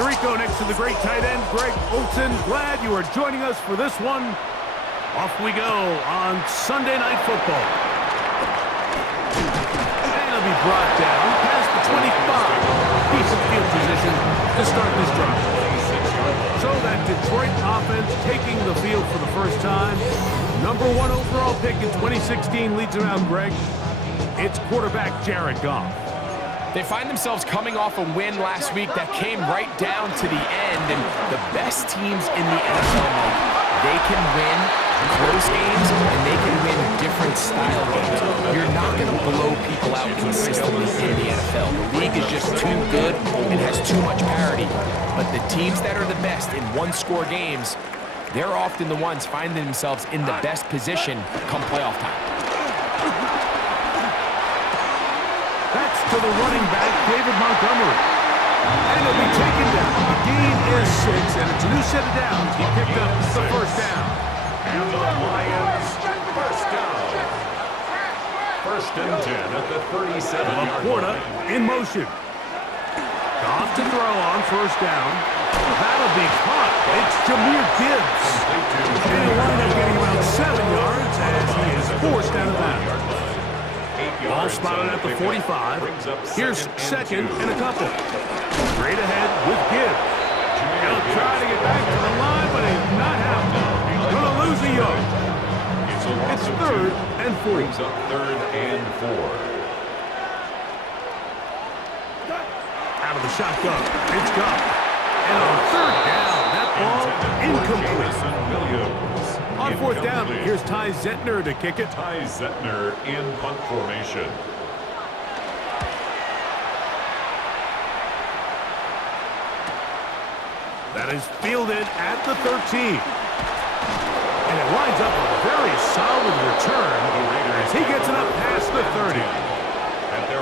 Tirico next to the great tight end, Greg Olson. Glad you are joining us for this one. Off we go on Sunday Night Football. And it'll be brought down past the 25. Decent field position to start this drive. So that Detroit offense taking the field for the first time. Number 1 overall pick in 2016 leads around, Greg. It's quarterback Jared Goff. They find themselves coming off a win last week that came right down to the end, and the best teams in the NFL, they can win close games, and they can win different style games. You're not going to blow people out consistently in the NFL. The league is just too good and has too much parity. But the teams that are the best in one-score games, they're often the ones finding themselves in the best position come playoff time. That's to the running back, David Montgomery. And he'll be taken down. The gain is 6, and it's a new set of downs. He picked up the first down. And the Lions, first down. First and 10 at the 37-yard line. In motion. Off to throw on first down. That'll be caught. It's Jahmyr Gibbs. And he'll wind up getting around 7 yards as he is forced out of bounds. Ball spotted at the 45. Here's second and a couple. Straight ahead with Gibbs. He'll try to get back to the line, but he's not happening. Going to lose a yard. It's third and 4. Brings up third and 4. Out of the shotgun. It's Goff. And on third down, that ball incomplete. On fourth down, here's Ty Zentner to kick it. Ty Zentner in punt formation. That is fielded at the 13. And it winds up a very solid return as he gets it up past the 30.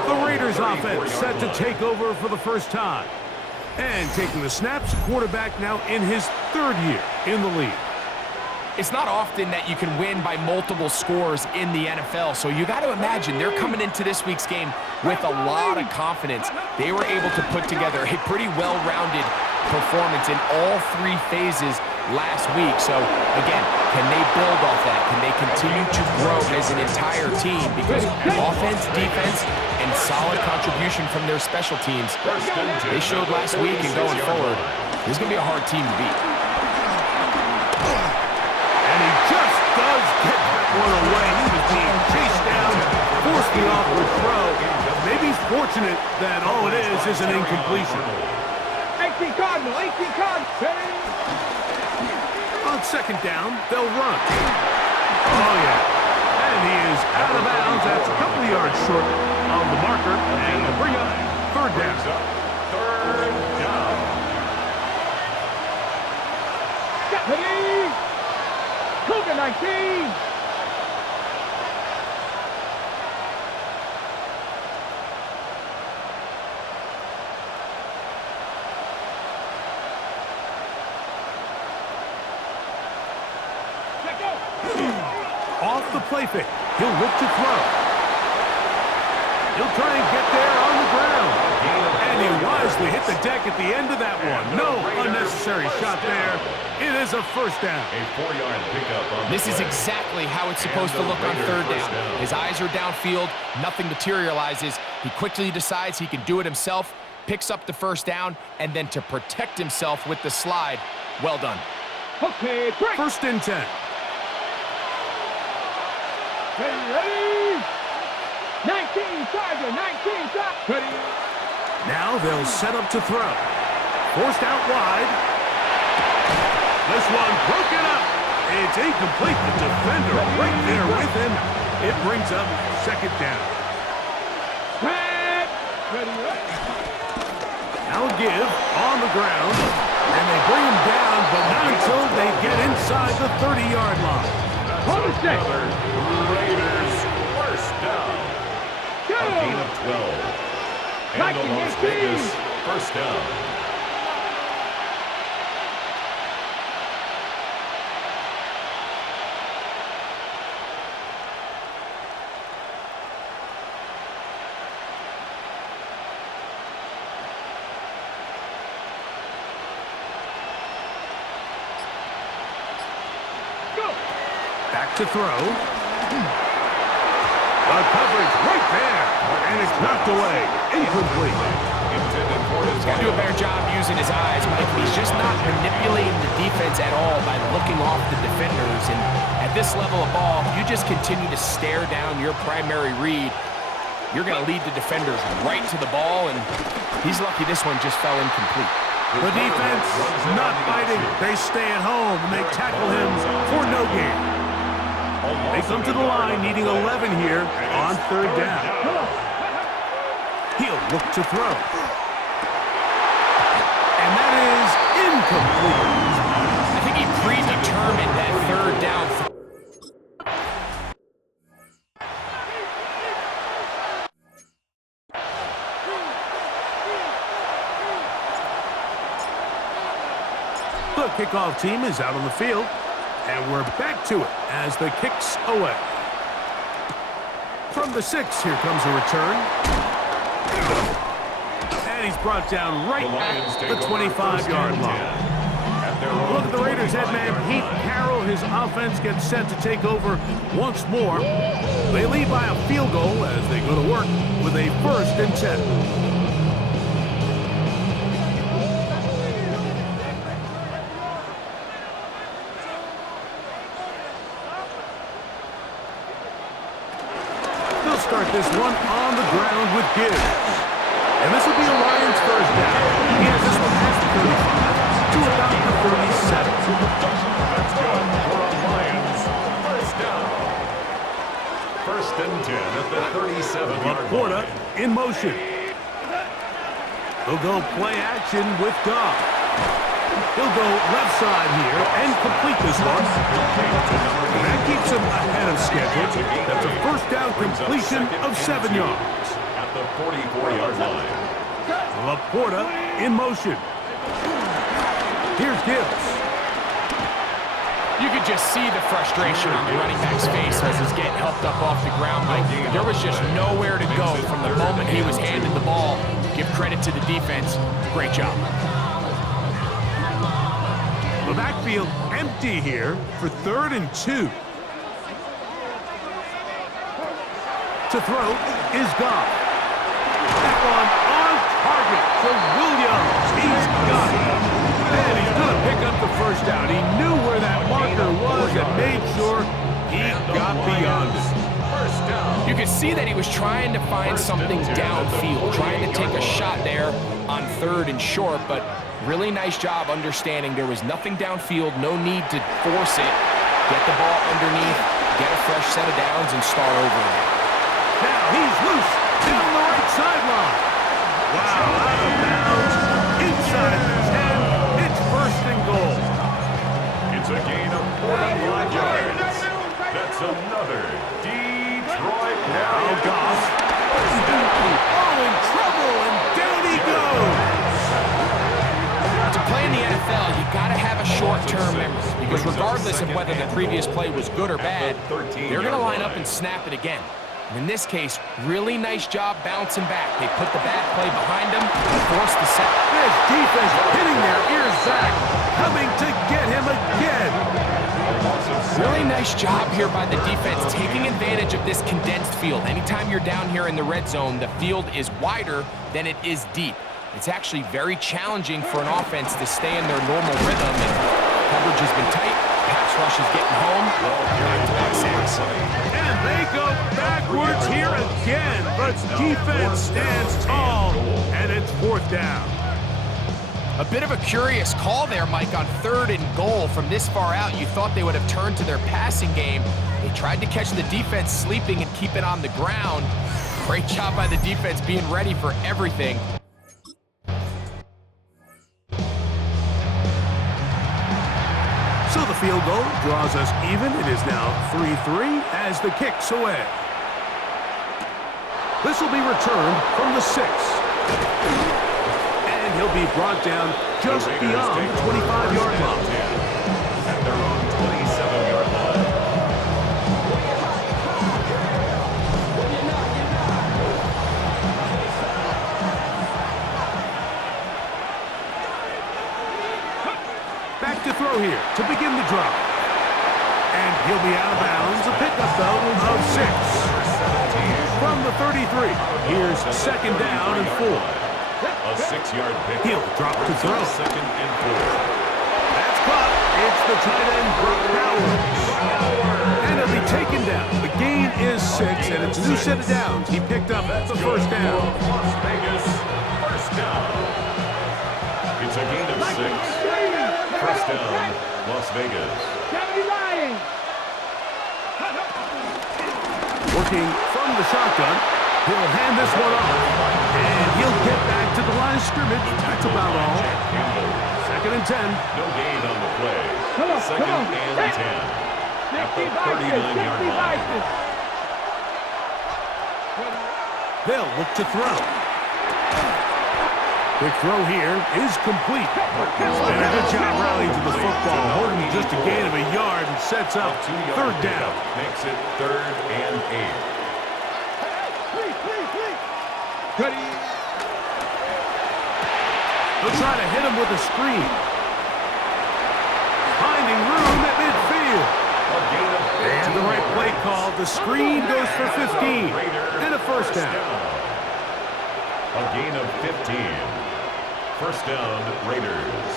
The Raiders offense set to take over for the first time. And taking the snaps, quarterback now in his 3rd year in the league. It's not often that you can win by multiple scores in the NFL, so you got to imagine they're coming into this week's game with a lot of confidence. They were able to put together a pretty well-rounded performance in all 3 phases last week. So, again, can they build off that? Can they continue to grow as an entire team? Because offense, defense, and solid contribution from their special teams, they showed last week and going forward, this is going to be a hard team to beat. Does get that one away. He was being chased down, forced the awkward throw. Maybe he's fortunate that all it is an incompletion. 18 Cardinal, 18 Cardinal. On second down, they'll run. Oh, yeah. And he is out of bounds. That's a couple of yards short on the marker. And they'll bring up third down. Third down. Cougar 19. Off the play fake. He'll look to throw. He'll try and get there on the ground. And he wisely hit the deck at the end of that one. No unnecessary shot there. It is a first down. A 4-yard pickup on This is exactly how it's supposed to look on third down. His eyes are downfield. Nothing materializes. He quickly decides he can do it himself, picks up the first down, and then to protect himself with the slide, well done. Okay, break. First and 10. Ready? 19, Tiger, 19, Tiger. Ready? Now they'll set up to throw. Forced out wide. This one broken up. It's incomplete. The defender right there with him. It brings up second down. Ready? Now give on the ground. And they bring him down, but not until they get inside the 30-yard line. Hold the stick. Raiders first down. A gain of 12. And the Las Vegas first down. To throw. The coverage right there. And it's knocked away. Incomplete. He's got to do a better job using his eyes, Mike. He's just not manipulating the defense at all by looking off the defenders. And at this level of ball, if you just continue to stare down your primary read, you're going to lead the defenders right to the ball, and he's lucky this one just fell incomplete. The defense not fighting. They stay at home, and they tackle him for no gain. They come to the line needing 11 here on third down. He'll look to throw. And that is incomplete. I think he predetermined that third down. The kickoff team is out on the field, and we're back to it as the kick's away. From the 6, here comes a return. And he's brought down right at the 25-yard line. Look at the Raiders head man, Pete Carroll. His offense gets set to take over once more. They lead by a field goal as they go to work with a 1st and 10. Start this one on the ground with Gibbs. And this will be a Lions first down. He has this one past the 35 to about the 37. That's good for a Lions first down. 1st and 10 at the 37-yard Laporta in motion. He'll go play action with Goff. He'll go left side here and complete this one. And that keeps him ahead of schedule. That's a first down completion of 7 yards. At the 44-yard line. Laporta in motion. Here's Gibbs. You could just see the frustration on the running back's face as he's getting helped up off the ground. Like, there was just nowhere to go from the moment he was handed the ball. Give credit to the defense. Great job. The backfield empty here for 3rd and 2. To throw is Goff. That one on target for Williams. He's got it. And he's going to pick up the first down. He knew where that marker was and made sure he got beyond it. First down. You could see that he was trying to find something downfield, trying to take a shot there on 3rd and short, but really nice job understanding there was nothing downfield, no need to force it. Get the ball underneath, get a fresh set of downs, and start over again. Now he's loose down the right sideline. Wow, out of bounds, inside the 10. It's 1st and goal. It's a gain of 45 yards. That's another Detroit Now Goff. Oh, in trouble, and down he goes. To play in the NFL, you got to have a short-term memory, because regardless of whether the previous play was good or bad, they're going to line up and snap it again. And in this case, really nice job bouncing back. They put the bad play behind them and forced the sack. This defense hitting their ears back, coming to get him again. Really nice job here by the defense, taking advantage of this condensed field. Anytime you're down here in the red zone, the field is wider than it is deep. It's actually very challenging for an offense to stay in their normal rhythm, and coverage has been tight. Pass rush is getting home. Back-to-back sacks. And they go backwards here again, but defense stands tall, and it's 4th down. A bit of a curious call there, Mike, on 3rd and goal. From this far out, you thought they would have turned to their passing game. They tried to catch the defense sleeping and keep it on the ground. Great job by the defense being ready for everything. So the field goal draws us even. It is now 3-3 as the kick's away. This will be returned from the 6. And he'll be brought down just beyond the 25-yard line. At their own 27-yard line. Back to throw here to begin the drive. And He'll be out of bounds. A pickup, though, of 6. From the 33, here's second down and 4. A 6-yard pick. He'll drop to throw. Second and 4. That's caught. It's the tight end, Brock Bowers. And he'll be taken down. The gain is 6, and it's a new set of downs. He picked up the first down. Las Vegas, first down. It's a gain of 6. First down, Las Vegas. 79. Working from the shotgun. He'll hand this one off. And he'll get back to the line of scrimmage. That's about all. Second and 10. No gain on the play. Come on, Second come on. and 10. At the 39-yard line. They'll look to throw. Quick throw here is complete. And a good job rallying to the football. Holding just a gain of a yard and sets up third down. Makes it 3rd and 8. They'll try to hit him with a screen. Finding room at midfield. And the right play call. The screen goes for 15. And a first down. A gain of 15. First down, Raiders.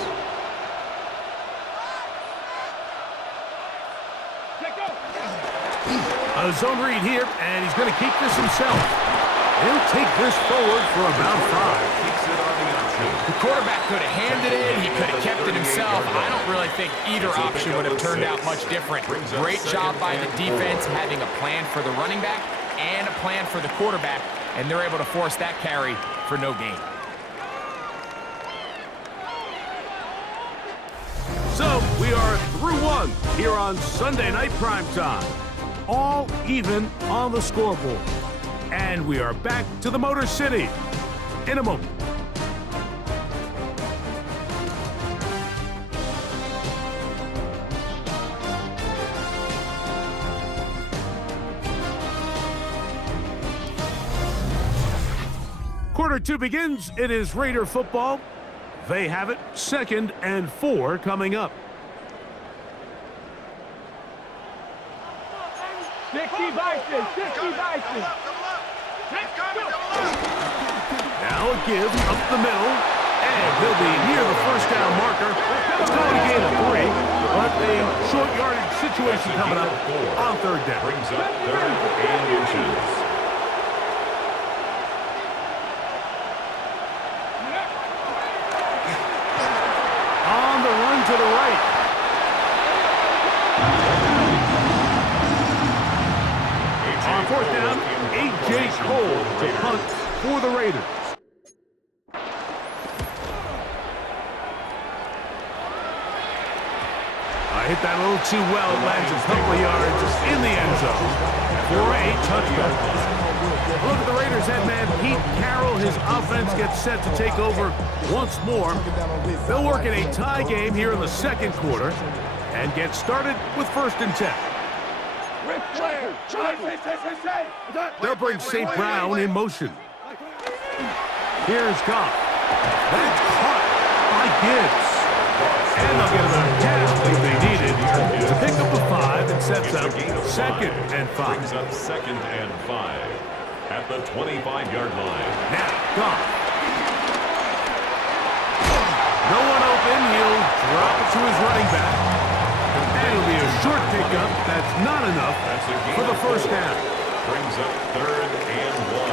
A zone read here, and he's going to keep this himself. He'll take this forward for about 5. Keeps it on the option. The quarterback could have handed it. He could have kept it himself. I don't really think either option would have turned out much different. Great job by the defense having a plan for the running back and a plan for the quarterback, and they're able to force that carry for no gain. So we are through one here on Sunday Night Primetime. All even on the scoreboard. And we are back to the Motor City in a moment. Quarter 2 begins. It is Raider football. They have it. 2nd and 4 coming up. 60 Vikings, 60 Vikings. Now a give up the middle, and he'll be near the first down marker. It's going to gain a 3, but a short yardage situation coming up on 3rd down. Brings up 3rd and inches. On the run to the right. On 4th down, A.J. Cole to punt for the Raiders. Hit that a little too well. It lands a couple of yards in the end zone for a touchdown. Look at the Raiders head man, Pete Carroll. His offense gets set to take over once more. They'll work in a tie game here in the 2nd quarter and get started with 1st and 10. They'll bring St. Brown in motion. Here's Goff. That's caught by Gibbs. And they'll get about half what they needed to pick up a 5 and sets up 2nd and 5. Brings up 2nd and 5 at the 25-yard line. Now, Goff. No one open. He'll drop it to his running back. And it'll be a short pickup. That's not enough for the first down. Brings up 3rd and 1.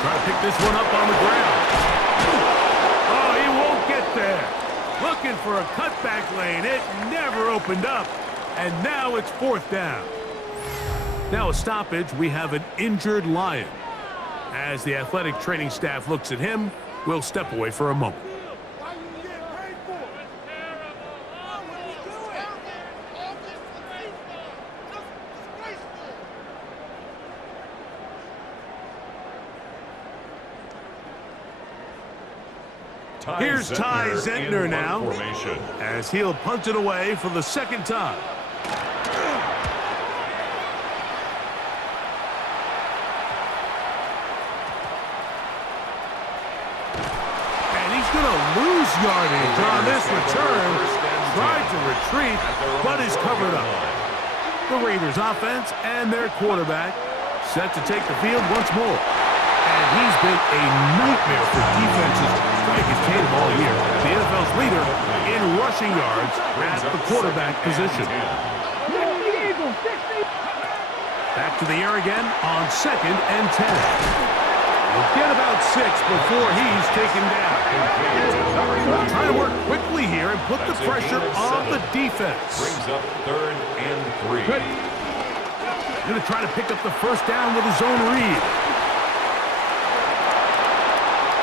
Try to pick this one up on the ground. Oh, he won't get there. Looking for a cutback lane. It never opened up. And now it's 4th down. Now a stoppage. We have an injured Lion. As the athletic training staff looks at him, we'll step away for a moment. Here's Ty Zentner now, as he'll punt it away for the 2nd time. And he's going to lose yardage on this return. Tried to retreat, but is covered up. The Raiders offense and their quarterback set to take the field once more. And he's been a nightmare for defenses trying to contain him all year. The NFL's leader in rushing yards at the quarterback position. Back to the air again on 2nd and 10. He'll get about 6 before he's taken down. Trying to work quickly here and put the pressure on the defense. Brings up 3rd and 3. Going to try to pick up the first down with his own read.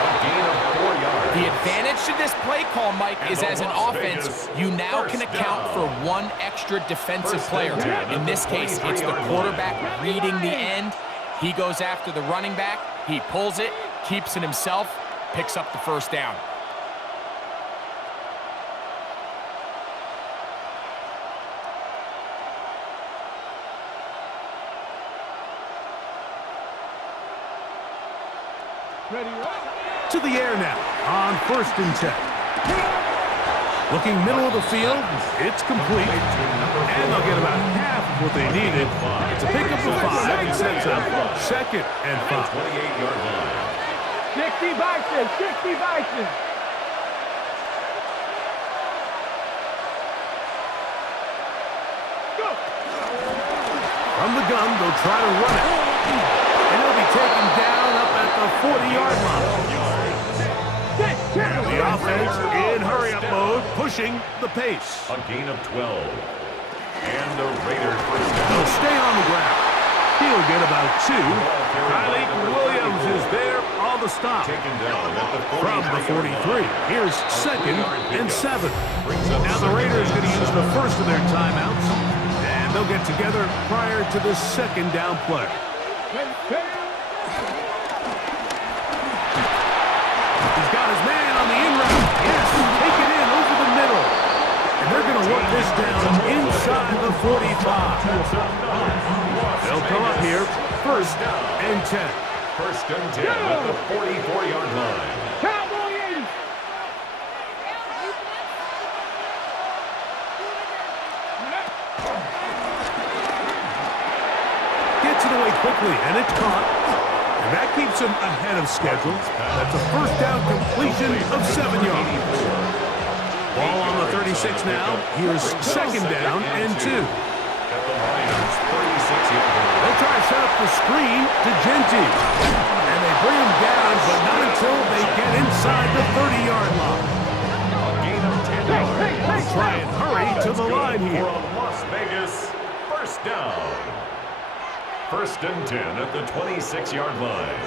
A gain of 4 yards. The advantage to this play call, Mike, is as an offense, you now can account for 1 extra defensive player. In this case, it's the quarterback reading the end. He goes after the running back. He pulls it, keeps it himself, picks up the first down. To the air now on 1st and 10. Looking middle of the field, it's complete. And they'll get about half of what they needed. It's a pickup of 5 and sets up 2nd and 5. 28-yard line. 60 boxes, 60 boxes. From the gun, they'll try to run it. And he'll be taken down up at the 40-yard line. The offense in hurry-up mode, pushing the pace. A gain of 12. And the Raiders first down. They'll stay on the ground. He'll get about 2. Kylie Williams is there on the stop. Taken down at the 43. From the 43. Here's 2nd and 7. Now the Raiders going to use the first of their timeouts. And they'll get together prior to the 2nd down play. He's got his man on the in route. Yes, take it in over the middle. And they're going to work this down inside the 45. They'll come up here, 1st and 10. 1st and 10 at the 44-yard line. Cowboy 80. Gets it away quickly, and it's caught. And that keeps him ahead of schedule. That's a first down completion of 7 yards. Ball on the 36 now. Here's 2nd down and 2. They'll try to set up the screen to Genty. And they bring him down, but not until they get inside the 30-yard line. A gain of 10 yards. They'll try and hurry to the line here. For a Las Vegas first down. 1st and 10 at the 26-yard line.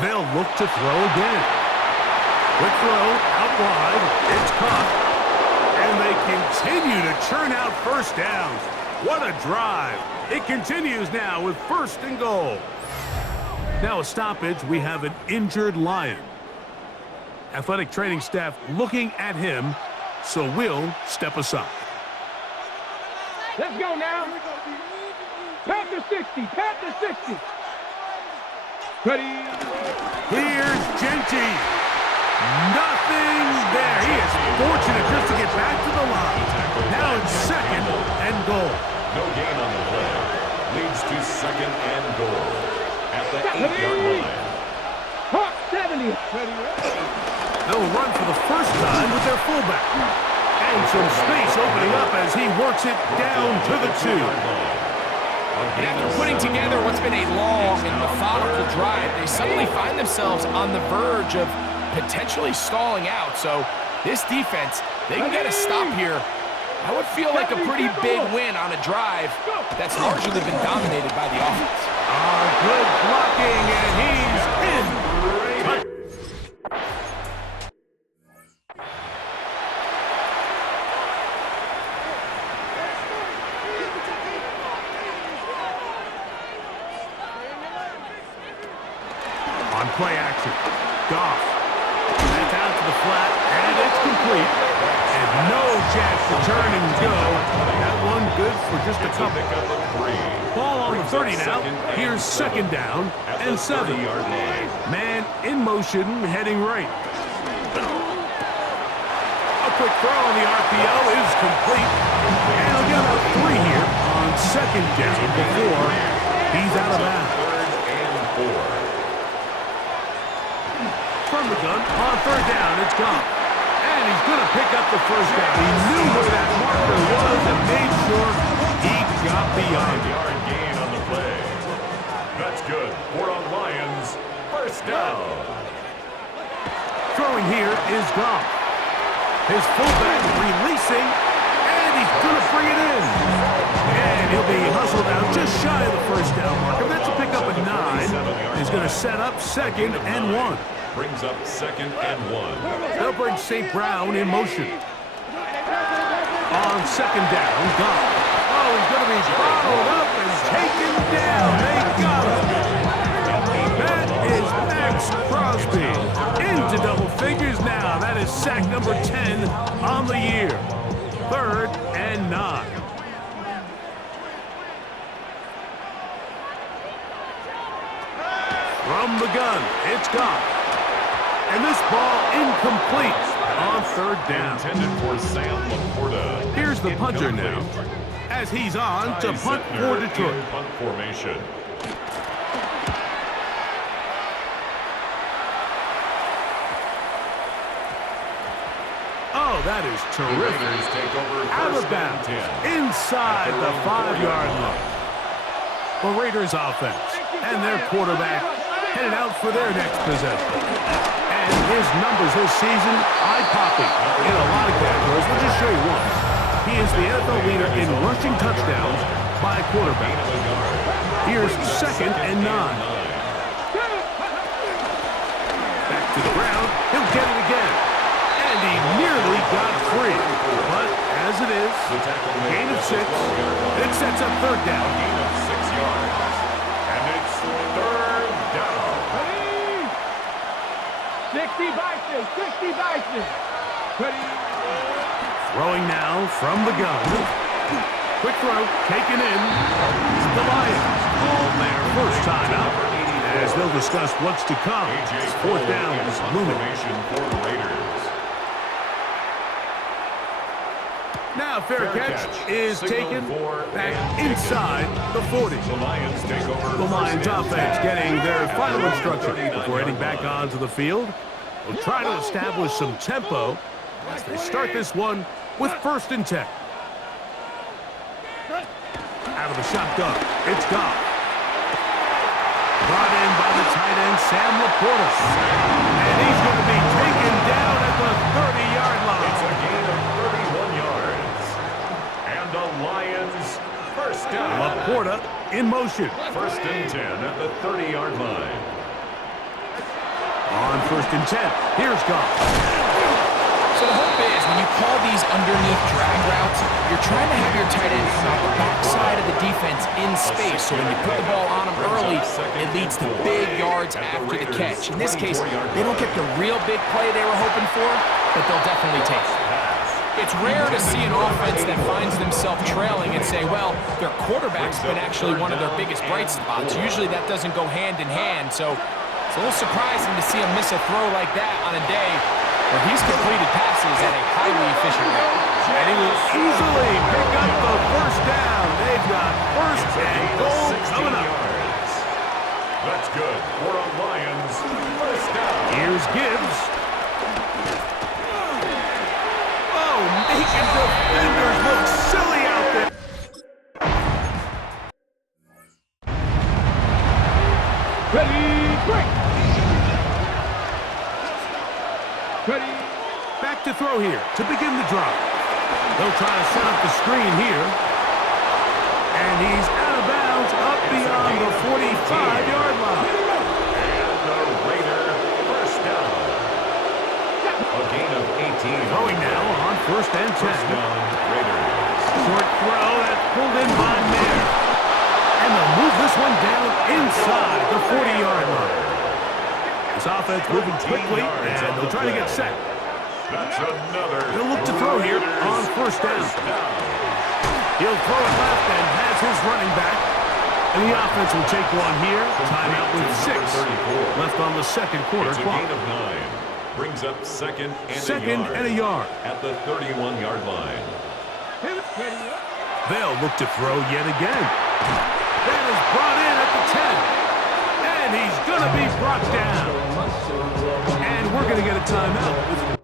They'll look to throw again. Quick throw, out wide, it's caught. And they continue to churn out first downs. What a drive. It continues now with 1st and goal. Now a stoppage, we have an injured Lion. Athletic training staff looking at him, so we'll step aside. Let's go now. Panther 60, Panther 60. Ready. Here's Genty. Nothing there. He is fortunate just to get back to the line. Now it's 2nd and goal. No gain on the play. Leads to 2nd and goal. At the 8-yard line. Hawk 70. They'll run for the first time with their fullback. And some space opening up as he works it down to the 2. And after putting together what's been a long and methodical drive, they suddenly find themselves on the verge of potentially stalling out. So this defense, they can get a stop here. I would feel like a pretty big win on a drive that's largely been dominated by the offense. Good blocking, and he's in. On play action, Goff. That's out to the flat, and it's complete. And no chance to turn and go. That one good for just a couple. Ball on the 30 now. Here's 2nd down and 7. Man in motion, heading right. quick throw on the RPO is complete. And he'll get about 3 here on second down before he's out of bounds. Third and 4. From the gun, on third down, it's gone. And he's going to pick up the first down. He knew where that marker was and made sure he got beyond it. 5-yard gain on the play. That's good. 4 on Lions. First down. Throwing here is Goff. His fullback releasing, and he's going to bring it in. And he'll be hustled out just shy of the first down marker. That's a pickup of 9. He's going to set up second and 1. Brings up second and 1. They'll bring St. Brown in motion. On second down, Goff. Oh, he's going to be bottled up and taken down. They got him. That is Max Crosby. Into double figures now. That is sack number 10 on the year. Third and 9. From the gun, it's Goff. And this ball incomplete on third down. Intended for Sam Laporta. Here's the punter now, as he's on to punt for Detroit. In punt formation. Oh, that is terrific. Raiders take over Out of first and bounds, 10. inside the 5-yard line. The Raiders offense and their quarterback headed out for their next possession. And his numbers this season, eye-popping in a lot of categories. We'll just show you one. He is the NFL leader in rushing touchdowns by a quarterback. Here's second and 9. Back to the ground. He'll get it again. And he nearly got free. But as it is, gain of 6. It sets up third down. Gain of 6 yards. And it's third down. 60 Bison, 60 Bison. Throwing now from the gun. Quick throw, taken in. The Lions on their first time out, as they'll discuss what's to come. Fourth down is looming. For the Raiders. Now fair catch is taken back inside the 40. The Lions take over. The Lions offense getting their final instruction before heading back onto the field. Will try to establish some tempo as they start this one with first and 10. Out of the shotgun, it's Goff. Brought in by the tight end, Sam Laporta. And he's going to be taken down at the 30-yard line. It's a gain of 31 yards. And the Lions first down. Laporta in motion. First and 10 at the 30-yard line. On first and 10, here's Goff. So the hope is when you call these underneath drag routes, you're trying to have your tight end come out the backside of the defense in space. So when you put the ball on him early, it leads to big yards after the catch. In this case, they don't get the real big play they were hoping for, but they'll definitely take it. It's rare to see an offense that finds themselves trailing and say, well, their quarterback's been actually one of their biggest bright spots. Usually that doesn't go hand in hand. So it's a little surprising to see him miss a throw like that on a day where he's completed passes at a highly efficient rate. And he will easily pick up the first down. They've got first and goal coming up. That's good for the Lions. First down. Here's Gibbs. Oh, making defenders look silly out there. Ready, break. Ready. Back to throw here to begin the drive. They'll try to set up the screen here. And he's out of bounds up beyond the 45-yard line. And the Raider first down. A gain of 18. Throwing now on first and 10. First down, Raiders. Short throw that's pulled in by Mayer. And they'll move this one down inside the 40-yard line. This offense moving quickly, and they'll try to get set. That's another. He'll look to throw here on first down. He'll throw it left and has his running back. And the offense will take one here. Timeout with 6 left on the second quarter It's a clock. gain of 9. brings up second and a yard. At the 31-yard line. They'll look to throw yet again. That is brought in at the 10. And he's going to be brought down. And we're going to get a timeout.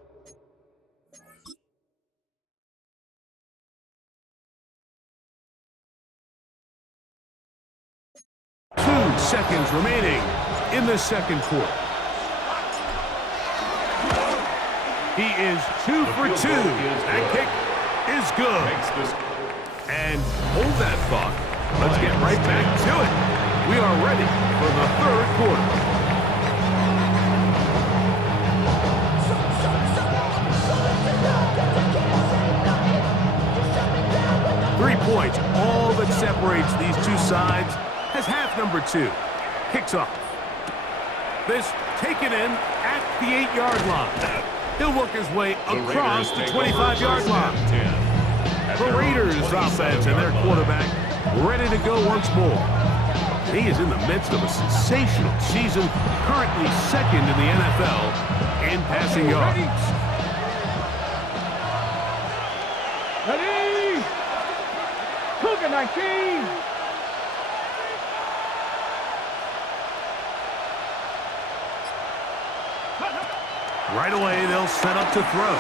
2 seconds remaining in the second quarter. He is 2 for 2. That kick is good. And hold that thought. Let's get right back to it. We are ready for the third quarter. Points, all that separates these two sides, as half number 2 kicks off. This taken in at the 8-yard line. He'll work his way across the 25-yard line. The Raiders offense and their quarterback ready to go once more. He is in the midst of a sensational season, currently second in the NFL in passing yards. Ready? Cougar 19. Right away, they'll set up to throw.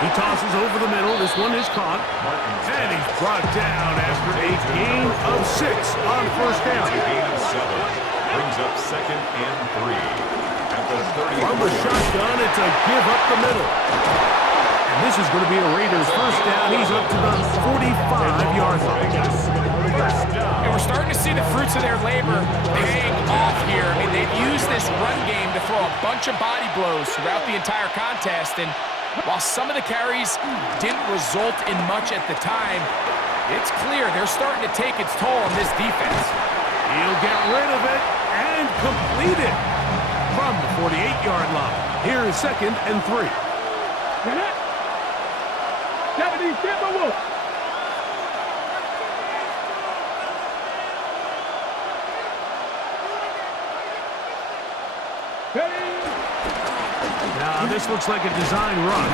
He tosses over the middle. This one is caught. And he's brought down after a gain of 6 on first down. A gain of 7. Brings up second and 3. At the 30. From the shotgun, it's a give up the middle. And this is going to be a Raiders first down. He's up to the 45-yard line. And we're starting to see the fruits of their labor paying off here. I mean, they've used this run game to throw a bunch of body blows throughout the entire contest. And while some of the carries didn't result in much at the time, it's clear they're starting to take its toll on this defense. He'll get rid of it and complete it from the 48-yard line. Here is second and 3. 70 Timberwolves. Now, this looks like a design run.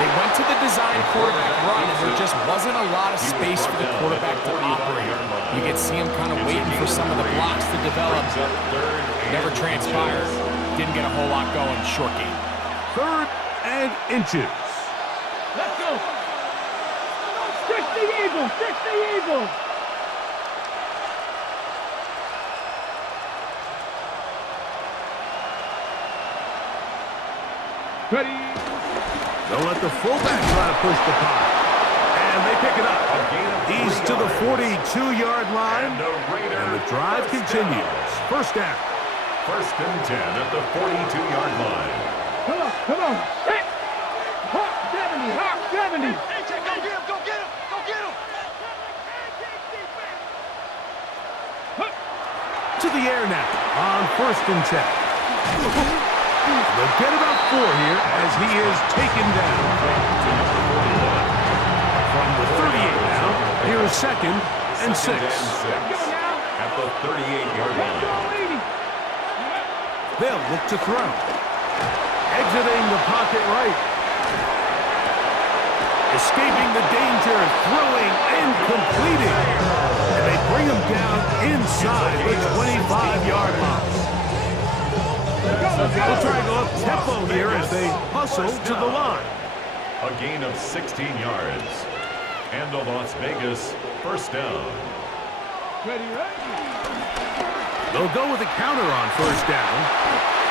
They went to the design quarterback run, and there just wasn't a lot of space for the quarterback to operate. You could see him kind of waiting for some of the blocks to develop. Never transpired. Didn't get a whole lot going. Short game. 3rd and inches. Let's go. 60 Eagles. 60 Eagles. Ready. They'll let the fullback try to push the puck. And they pick it up. He's to the 42-yard line. And the drive continues. First down. 1st and 10 at the 42-yard line. Come on, come on. Set. Hawk 70, Hawk 70. AJ, go get him, go get him, go get him. To the air now on 1st and 10. They'll get about 4 here as he is taken down. From the 38 now, here is 2nd and 6. At the 38-yard line. They'll look to throw. Exiting the pocket right. Escaping the danger, throwing and completing. And they bring him down inside the 25-yard line. They'll try to go up tempo here as they hustle to the line. A gain of 16 yards. And the Las Vegas first down. Ready, ready. They'll go with a counter on first down.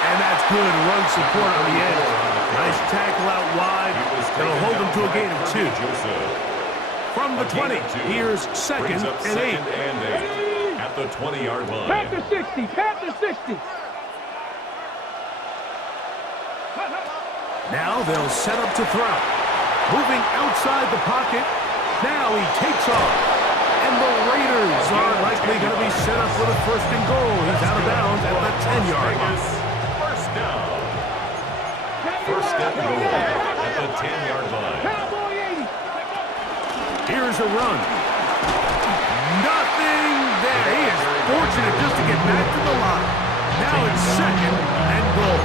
And that's good run support on the edge. Nice tackle out wide. That'll hold them to a gain of 2. From the 20, here's 2nd and 8. At the 20-yard line. Panther 60, Panther 60. Now they'll set up to throw. Moving outside the pocket. Now he takes off. And the Raiders are likely going to be set up with a 1st and goal. He's out of bounds at the 10-yard line. First down. 1st and goal at the 10-yard line. Cowboy 80. Here's a run. Nothing there. He is fortunate just to get back to the line. Now it's second and goal.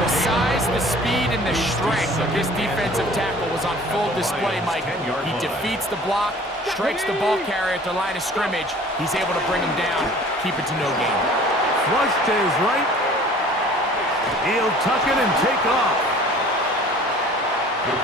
The size, the speed, and the strength of this defensive tackle was on full display, Mike. He defeats the block, strikes the ball carrier at the line of scrimmage. He's able to bring him down, keep it to no gain. Flush to his right. He'll tuck it and take off.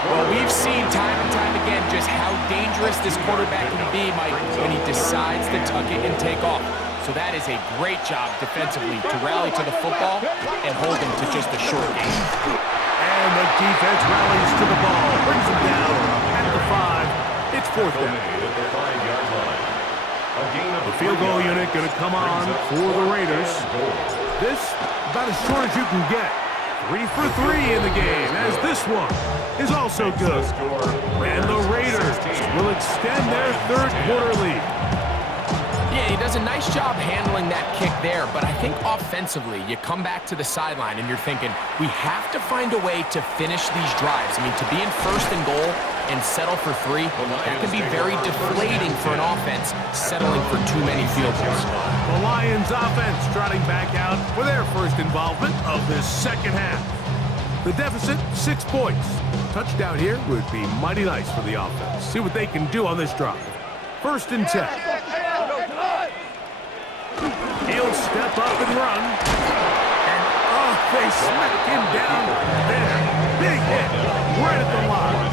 Well, we've seen time and time again just how dangerous this quarterback can be, Mike, when he decides to tuck it and take off. So that is a great job defensively to rally to the football and hold him to just a short gain. And the defense rallies to the ball, brings him down at the 5. It's fourth down. The field goal unit going to come on for the Raiders. This, about as short as you can get. 3 for 3 in the game, as this one is also good. And the Raiders will extend their third quarter lead. Yeah, he does a nice job handling that kick there, but I think offensively, you come back to the sideline and you're thinking, we have to find a way to finish these drives. I mean, to be in first and goal and settle for 3, that can be very deflating for an offense, settling for too many field goals. The Lions offense trotting back out for their first involvement of this second half. The deficit, 6 points. Touchdown here would be mighty nice for the offense. See what they can do on this drive. First and 10. He'll step up and run. And, they smack him down there. Big hit right at the line.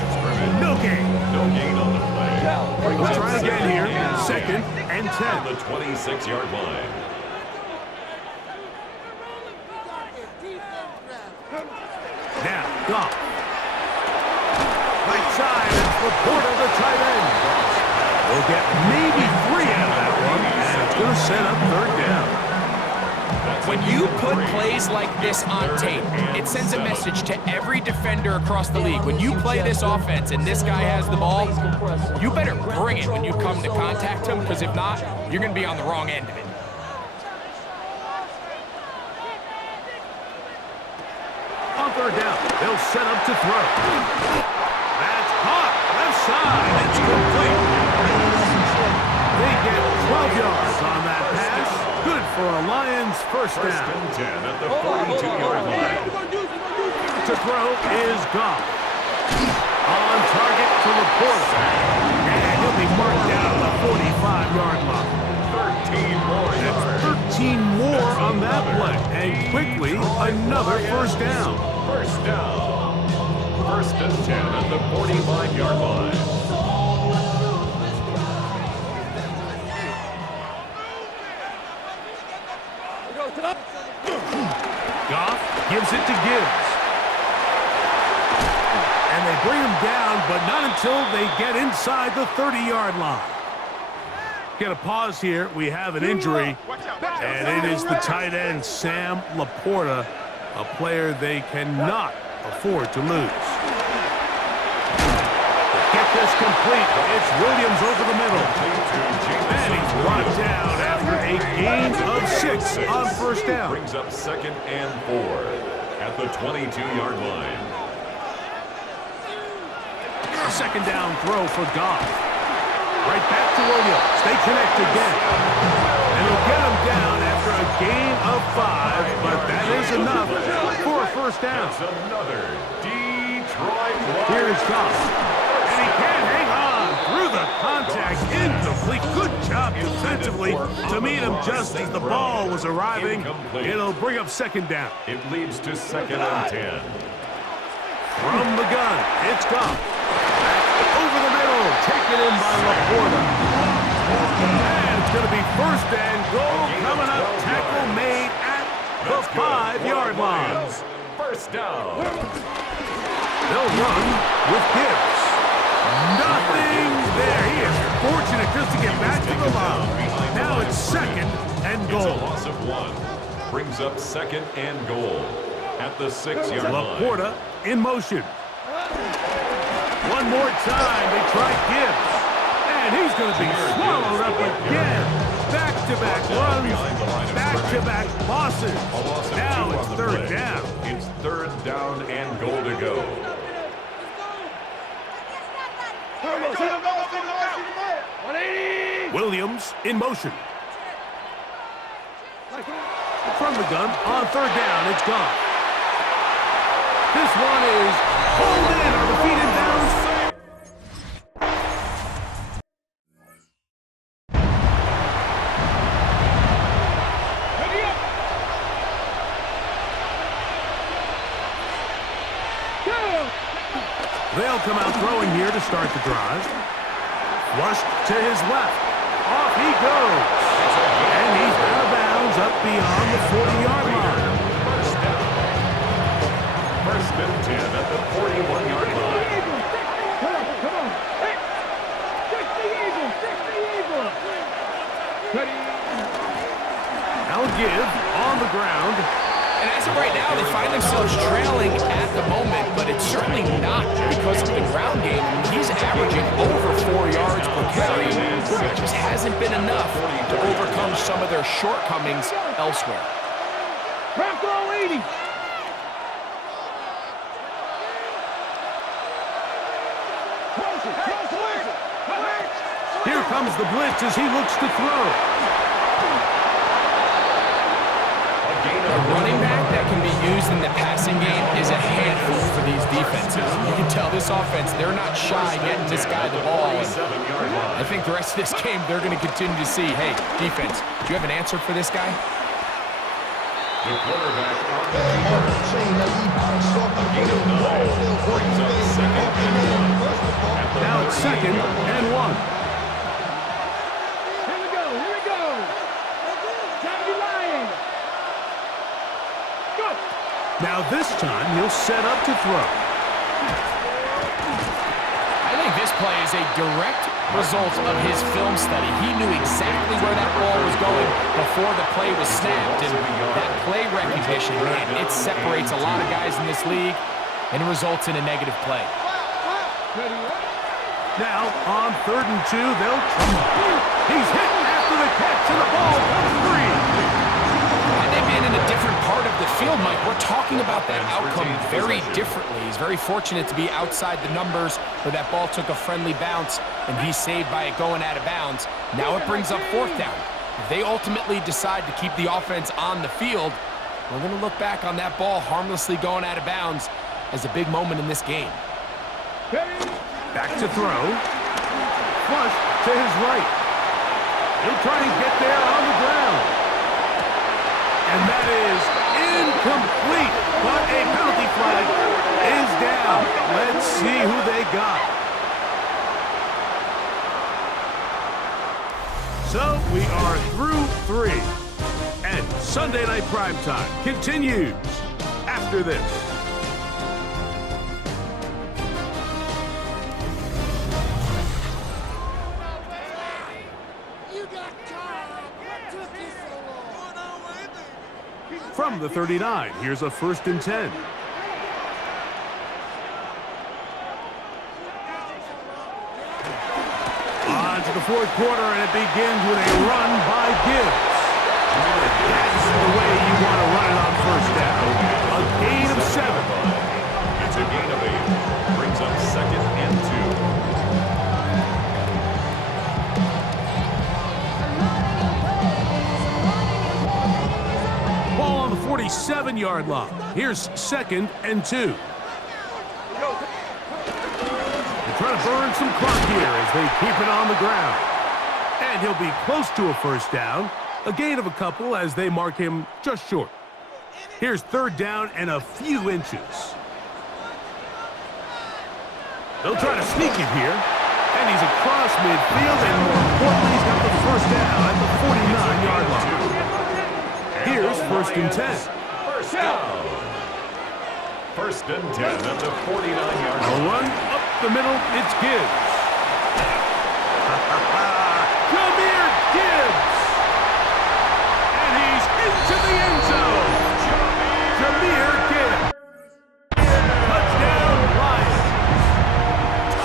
No gain. No gain on the play. We'll try again here. Second and 10. On the 26-yard line. Now, Goff. Right side, it's Laporta, the tight end. We'll get maybe 3 out of that one, and it's going to set up third down. When you put plays like this on tape, it sends a message to every defender across the league. When you play this offense and this guy has the ball, you better bring it when you come to contact him, because if not, you're going to be on the wrong end of it. On third down, they'll set up to throw. That's caught. Left side. It's complete. They get 12 yards on that pass. Good for a Lions first down. First and 10 at the 42-yard line. To throw is Goff. On target to Laporta. And he'll be marked down at the 45-yard line. 13 more yards. 13 more on that play. And quickly, another first down. First down. First and 10 at the 45-yard line. Goff gives it to Gibbs. And they bring him down, but not until they get inside the 30-yard line. Get a pause here. We have an injury, and it is the tight end, Sam Laporta, a player they cannot afford to lose. Get this complete. It's Williams over the middle. And he's brought down after a gain of 6 on first down. Brings up second and 4 at the 22-yard line. Second down throw for Goff. Right back to Williams. They connect again. And he'll get him down after a gain of 5, but that is enough for a first down. That's another Detroit Lions. Here's Goff. And he can't hang on through the contact. Incomplete. Good job defensively to meet him just as the ball was arriving. It'll bring up second down. It leads to second and 10. From the gun, it's Goff. Over the middle, taken in by Laporta. And it's going to be first and goal coming up. Tackle made at the 5-yard line. First down. They'll run with Gibbs. Nothing there. He is fortunate just to get back to the line. Now it's second and It's a goal. loss of 1. Brings up second and goal at the 6-yard line. Laporta in motion. One more time, they try Gibbs. And he's going to be swallowed up again. Back-to-back runs, back-to-back losses. Now it's third down. It's third down and goal to go. Williams in motion. From the gun, on third down, it's gone. This one is pulled in. Are the feet in bounds? They'll come out throwing here to start the drive. Flushed to his left. Off he goes. And he's out of bounds up beyond the 40-yard line. First down. First and 10 at the 41-yard line. Come on. Hey. Fix the eagle. Fix the eagle. Ready. Now give on the ground. And as of right now, they find themselves trailing at the moment, but it's certainly not because of the ground game. I mean, he's averaging over 4 yards per carry. It just hasn't been enough to overcome some of their shortcomings elsewhere. Bronco 80. Here comes the blitz as he looks to throw. A running back that can be used in the passing game is a handful for these defenses. You can tell this offense, they're not shy getting this guy the ball. And I think the rest of this game, they're going to continue to see, hey, defense, do you have an answer for this guy? The quarterback on the keeper. A gain of 9 brings up second and 1. Now it's second and 1. Here we go. Time to be lying. Go. Now this time he'll set up to throw. I think this play is a direct result of his film study. He knew exactly where that ball was going before the play was snapped. And that play recognition, man, it separates a lot of guys in this league and it results in a negative play. Now on 3rd and 2, they'll try. He's hit after the catch and the ball comes free. Had they been in a different part of the field, Mike, we're talking about that outcome very differently. He's very fortunate to be outside the numbers where that ball took a friendly bounce and he's saved by it going out of bounds. Now it brings up 4th down. If they ultimately decide to keep the offense on the field, we're going to look back on that ball harmlessly going out of bounds as a big moment in this game. Back to throw. Flush to his right. He'll try and get there on the ground. And that is incomplete. But a penalty flag is down. Let's see who they got. So we are through 3. And Sunday Night Primetime continues after this. From the 39, here's a 1st and 10. On to the 4th quarter, and it begins with a run by Gibbs. That's the way you want to run it on 1st down. A gain of 7. It's a gain of 8. Brings up 2nd and 2. Ball on the 47-yard line. Here's 2nd and 2. They're trying to burn some clock here as they keep it on the ground. And he'll be close to a 1st down. A gain of a couple as they mark him just short. Here's 3rd down and a few inches. They'll try to sneak it here. And he's across midfield, and more importantly, he's got the 1st down at the 49-yard line. Here's 1st and 10. First down. 1st and 10 at the 49-yard A line. run up the middle, it's Gibbs. Jameer Gibbs! And he's into the end zone. Jameer Gibbs. Touchdown, Lions.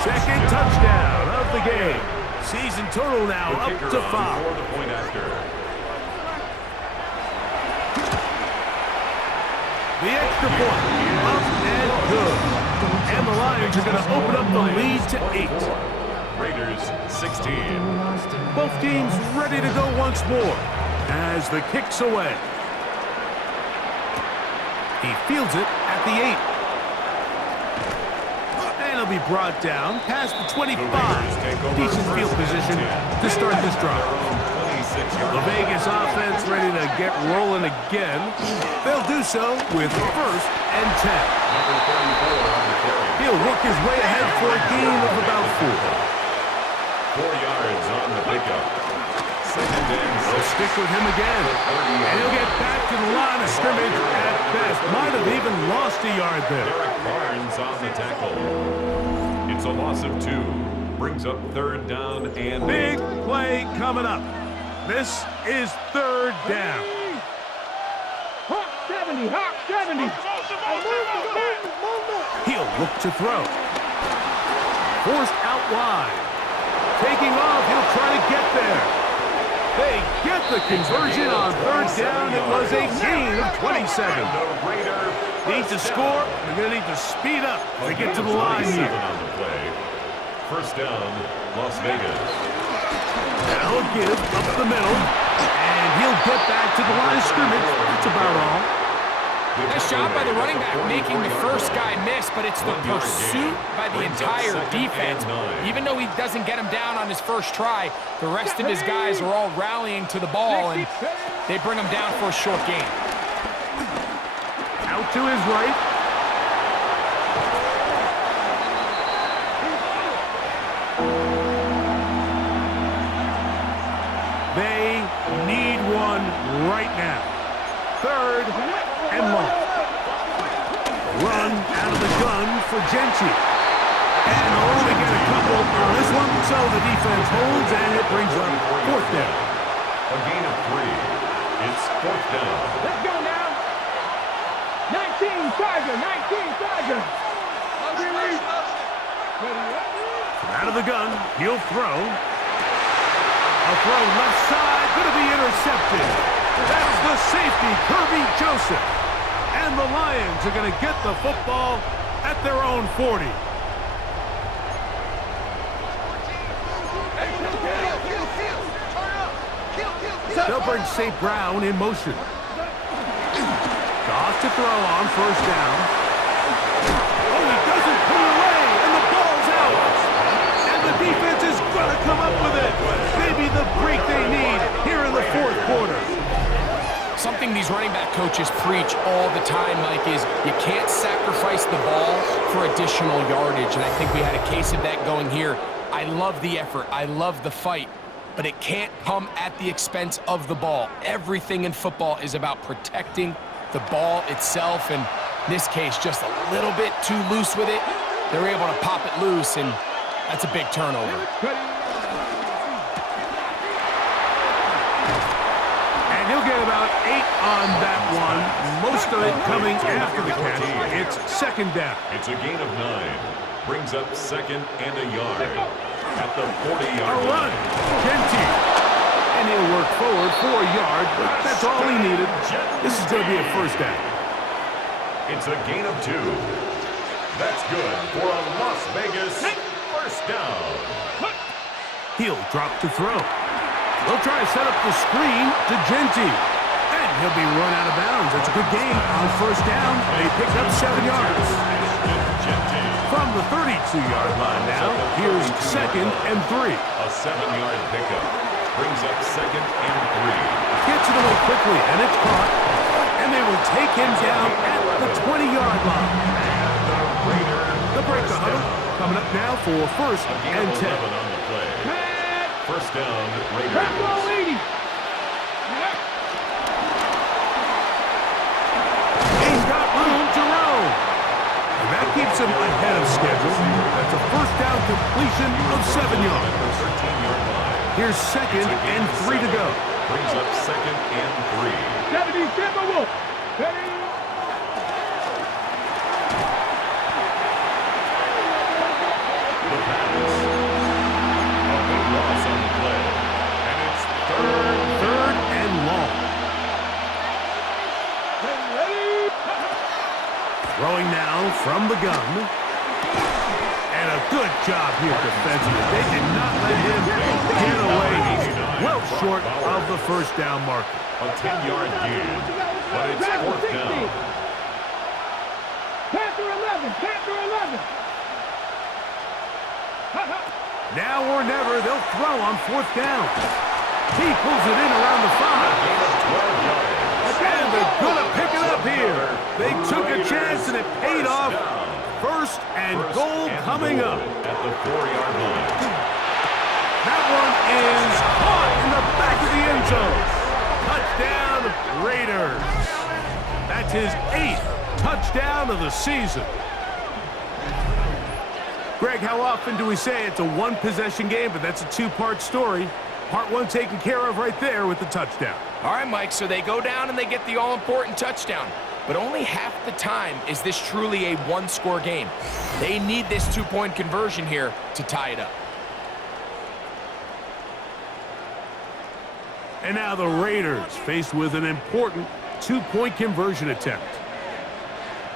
2nd touchdown of the game. Season total now up Kicker to on 5. for the point after. The extra point, up and good. And the Lions are going to open up the lead to 8. Raiders 16. Both teams ready to go once more as the kick's away. He fields it at the 8. And he'll be brought down past the 25. Decent field position to start this drive. The Vegas offense ready to get rolling again. They'll do so with 1st and 10. He'll work his way ahead for a gain of about 4. 4 yards on the pickup. They'll stick with him again. And he'll get back to the line of scrimmage at best. Might have even lost a yard there. Derek Barnes on the tackle. It's a loss of 2. Brings up 3rd down and Big play coming up. This is 3rd down. Hawk 70, Hawk 70. He'll look to throw. Forced out wide. Taking off, he'll try to get there. They get the conversion on 3rd down. It was a gain of 27. Need to score. They're going to need to speed up to get to the line here. First down, Las Vegas. That'll give up the middle. And he'll get back to the line of scrimmage. That's about all. Nice job by the running back making the first guy miss, but it's the pursuit by the entire defense. Even though he doesn't get him down on his first try, the rest of his guys are all rallying to the ball, and they bring him down for a short gain. Out to his right. They need one right now. 3rd and long. Run out of the gun for Genti. And they'll only get a couple on this one, so the defense holds, and it brings up 4th down. A gain of 3. It's 4th down. Let's go now. 19 Tiger, 19 Tiger. Out of the gun, he'll throw. A throw left side, going to be intercepted. That's the safety, Kirby Joseph. And the Lions are going to get the football at their own 40. They'll bring St. Brown in motion. Goff to throw on 1st down. Oh, he doesn't pull away, and the ball's out. And the defense is going to come up with it. Maybe the break they need here in the 4th quarter. Something these running back coaches preach all the time, Mike, is you can't sacrifice the ball for additional yardage, and I think we had a case of that going here. I love the effort. I love the fight, but it can't come at the expense of the ball. Everything in football is about protecting the ball itself, and in this case, just a little bit too loose with it. They're able to pop it loose, and that's a big turnover. He'll get about 8 on that one, most of it coming after the catch. It's 2nd down. It's a gain of 9. Brings up 2nd and a yard. At the 40-yard A run. Genti. And he'll work forward for a yard, but that's all he needed. This is going to be a 1st down. It's a gain of 2. That's good for a Las Vegas 1st down. He'll drop to throw. They'll try to set up the screen to Genti. And he'll be run out of bounds. That's a good gain on 1st down. They picked up 7 yards. From the 32-yard line now, here's 2nd and 3. A 7-yard pickup. Brings up 2nd and 3. Gets it away quickly, and it's caught. And they will take him down at the 20-yard line. The break the huddle. Coming up now for 1st and 10. On the play. 1st down, Raiders. He's got room to roam. And that keeps him ahead of schedule. That's a 1st down completion of 7 yards. 13-yard line. Here's 2nd and 3 to go. Brings up 2nd and 3. 70 Timberwolf. The pass. A big loss on the play. And it's 3rd and long. Throwing now from the gun. And a good job here defensively. They did not let him get away. He's well short of the 1st down marker. a 10-yard gain, but it's 4th down. Chapter 11. Chapter 11. Now or never, they'll throw on 4th down. He pulls it in around the 5. And they're going to pick it up here. They took a chance and it paid off. 1st and goal coming up. At the 4-yard line. That one is caught in the back of the end zone. Touchdown, Raiders. That's his 8th touchdown of the season. Greg, how often do we say it's a one-possession game, but that's a two-part story? Part 1 taken care of right there with the touchdown. All right, Mike, so they go down and they get the all-important touchdown. But only half the time is this truly a one-score game. They need this 2-point conversion here to tie it up. And now the Raiders faced with an important 2-point conversion attempt.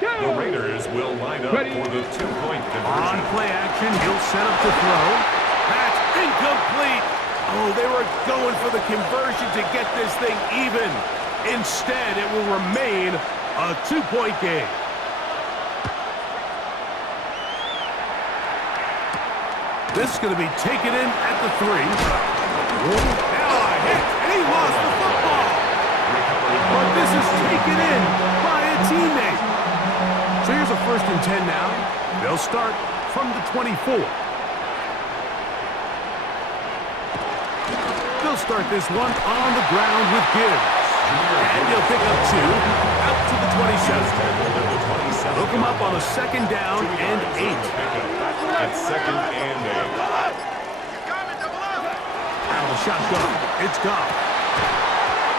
The Raiders will line up for the 2-point conversion. On play action, he'll set up to throw. That's incomplete. Oh, they were going for the conversion to get this thing even. Instead, it will remain a 2-point game. This is going to be taken in at the 3. Now a hit, and he lost the football. But this is taken in by a teammate. So here's a 1st and 10 now. They'll start from the 24. They'll start this one on the ground with Gibbs. And he'll pick up 2 out to the 27. Hook him up on a 2nd down and 8. At 2nd and 8. Out of the shotgun. It's Goff.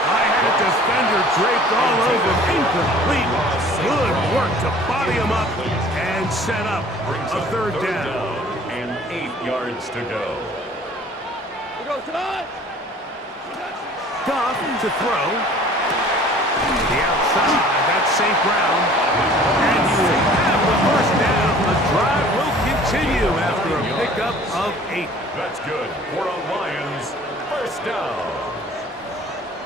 I had a defender draped all over. Incomplete. Good work to body him up and set up a 3rd down. And 8 yards to go. Goff to throw. The outside. That's St. Brown. And he will have the 1st down. The drive will continue after a pickup of 8. That's good for a Lions 1st down.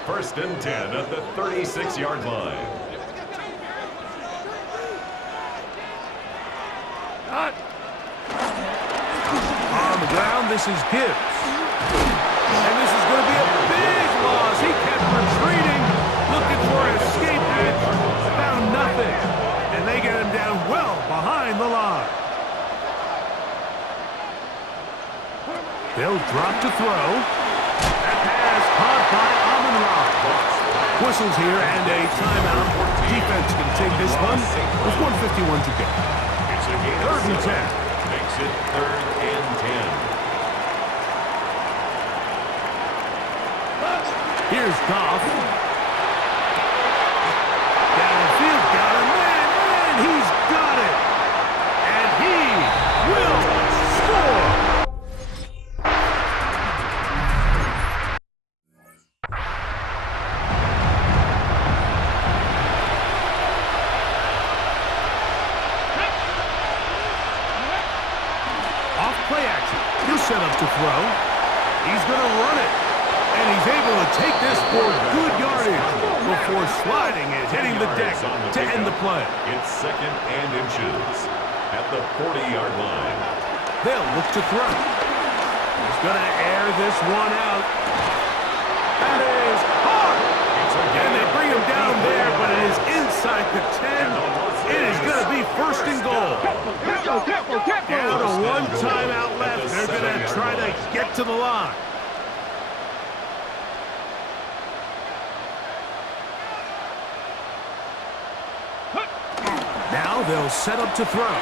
1st and 10 at the 36-yard line. On the ground, this is Gibbs. And this is going to be a big loss. He kept retreating, looking for an escape hatch, found nothing. And they get him down well behind the line. They'll drop to throw. That pass caught by Amon-Ra. Whistles here and a timeout. Defense can take this one with 1:51 to go. It's a gain 3rd and 10. Makes it 3rd and 10. Here's Goff. Downfield, got a man, and he's got it. And he will score. Off play action. He'll set up to throw. He's going to run it. And he's able to take this for good yardage before sliding and hitting the deck to end the play. It's 2nd and inches at the 40-yard line. They'll look to throw. He's going to air this one out. That is hard. And they bring him down there, but it is inside the 10. It is going to be 1st and goal. Down to 1 timeout left. They're going to try to get to the line. Now they'll set up to throw.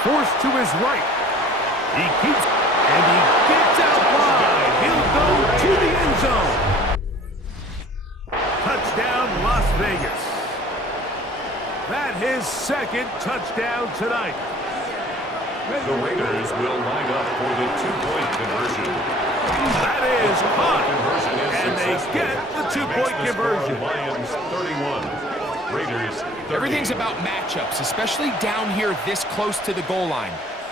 Forced to his right. He keeps, and he gets out wide. He'll go to the end zone. Touchdown, Las Vegas. That his 2nd touchdown tonight. The Raiders will line up for the 2-point conversion. That is caught. And they get the 2-point conversion. Lions 31. Raiders 30. Everything's about matchups, especially down here this close to the goal line.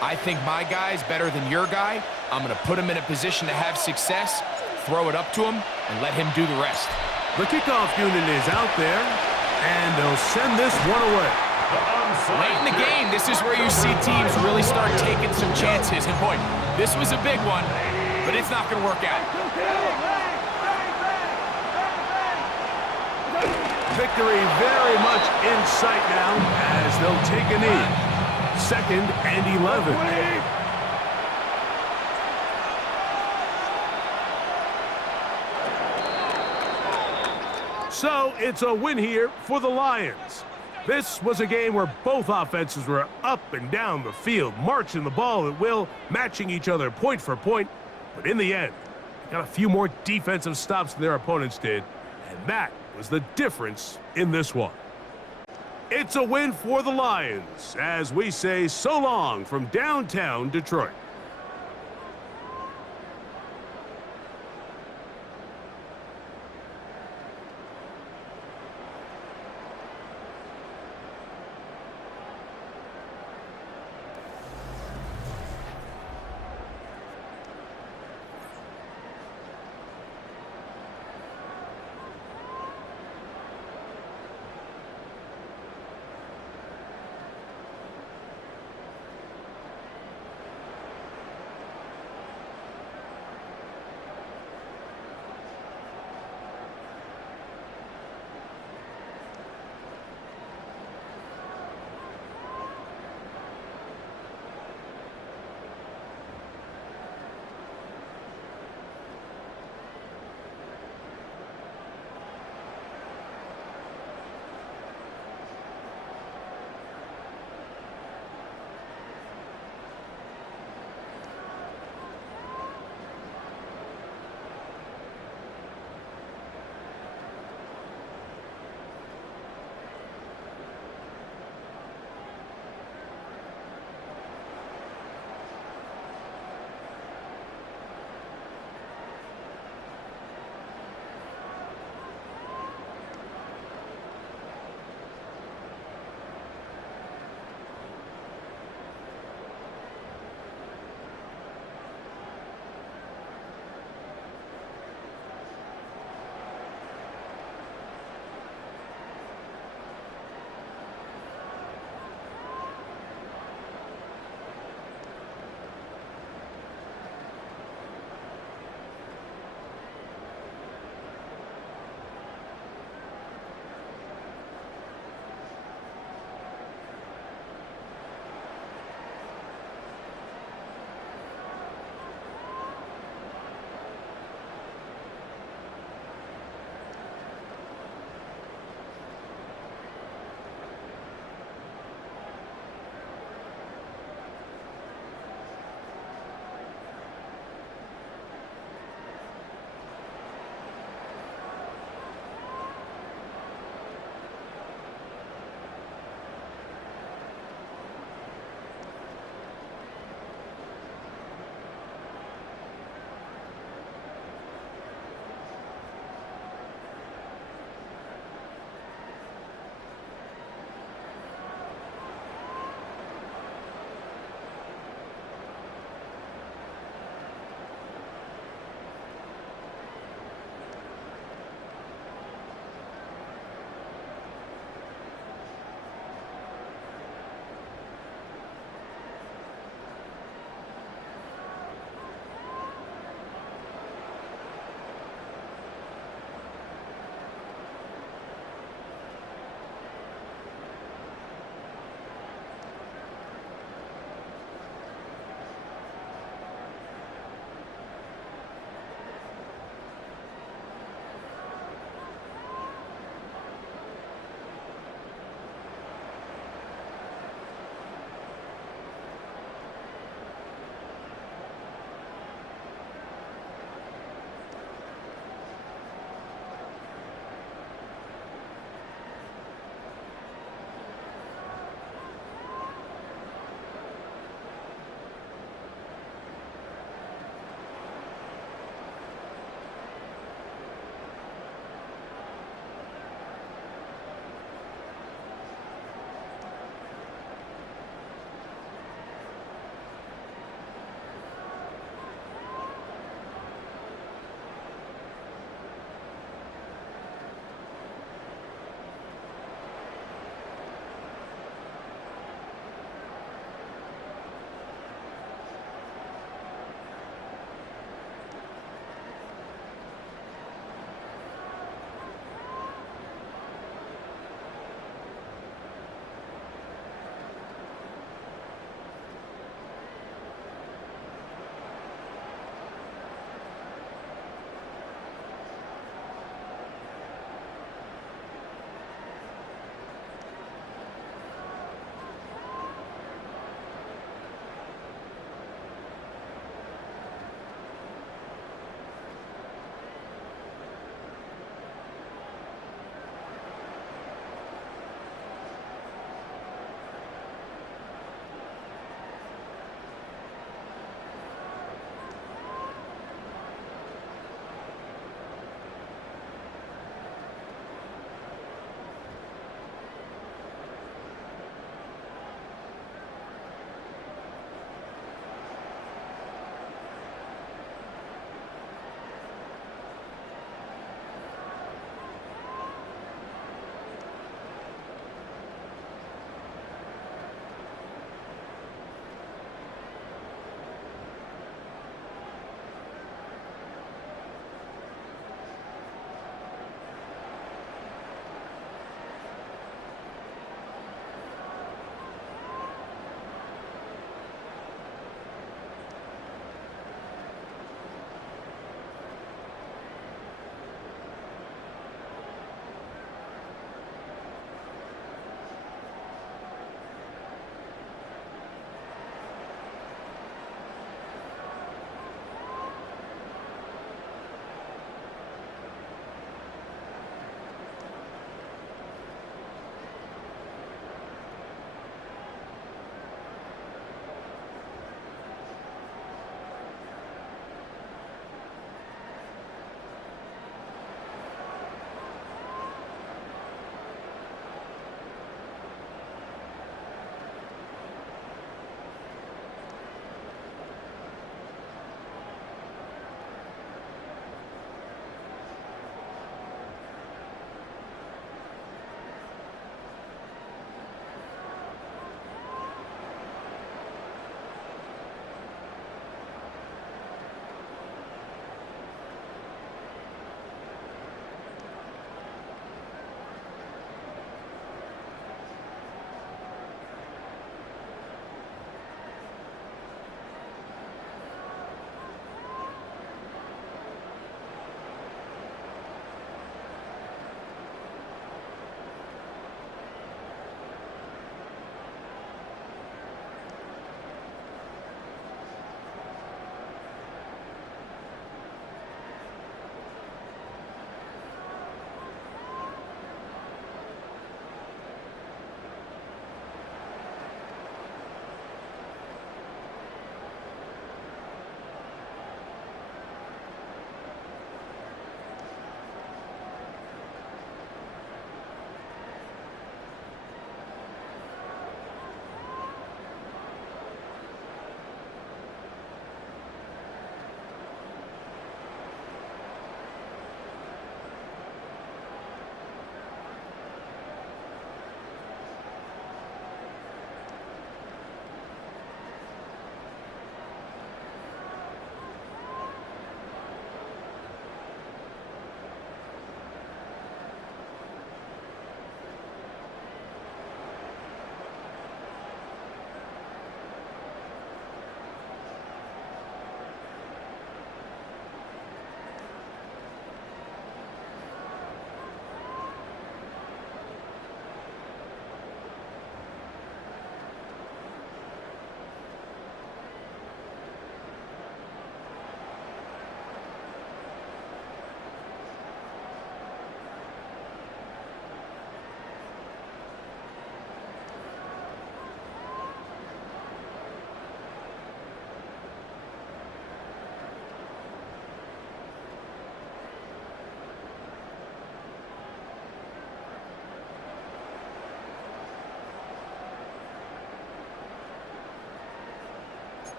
I think my guy's better than your guy. I'm going to put him in a position to have success, throw it up to him, and let him do the rest. The kickoff unit is out there, and they'll send this one away. Late in the game, this is where you see teams really start taking some chances. And boy, this was a big one, but it's not going to work out. Victory very much in sight now as they'll take a knee. 2nd and 11. So it's a win here for the Lions. This was a game where both offenses were up and down the field, marching the ball at will, matching each other point for point. But in the end, they got a few more defensive stops than their opponents did, and that was the difference in this one. It's a win for the Lions as we say so long from downtown Detroit.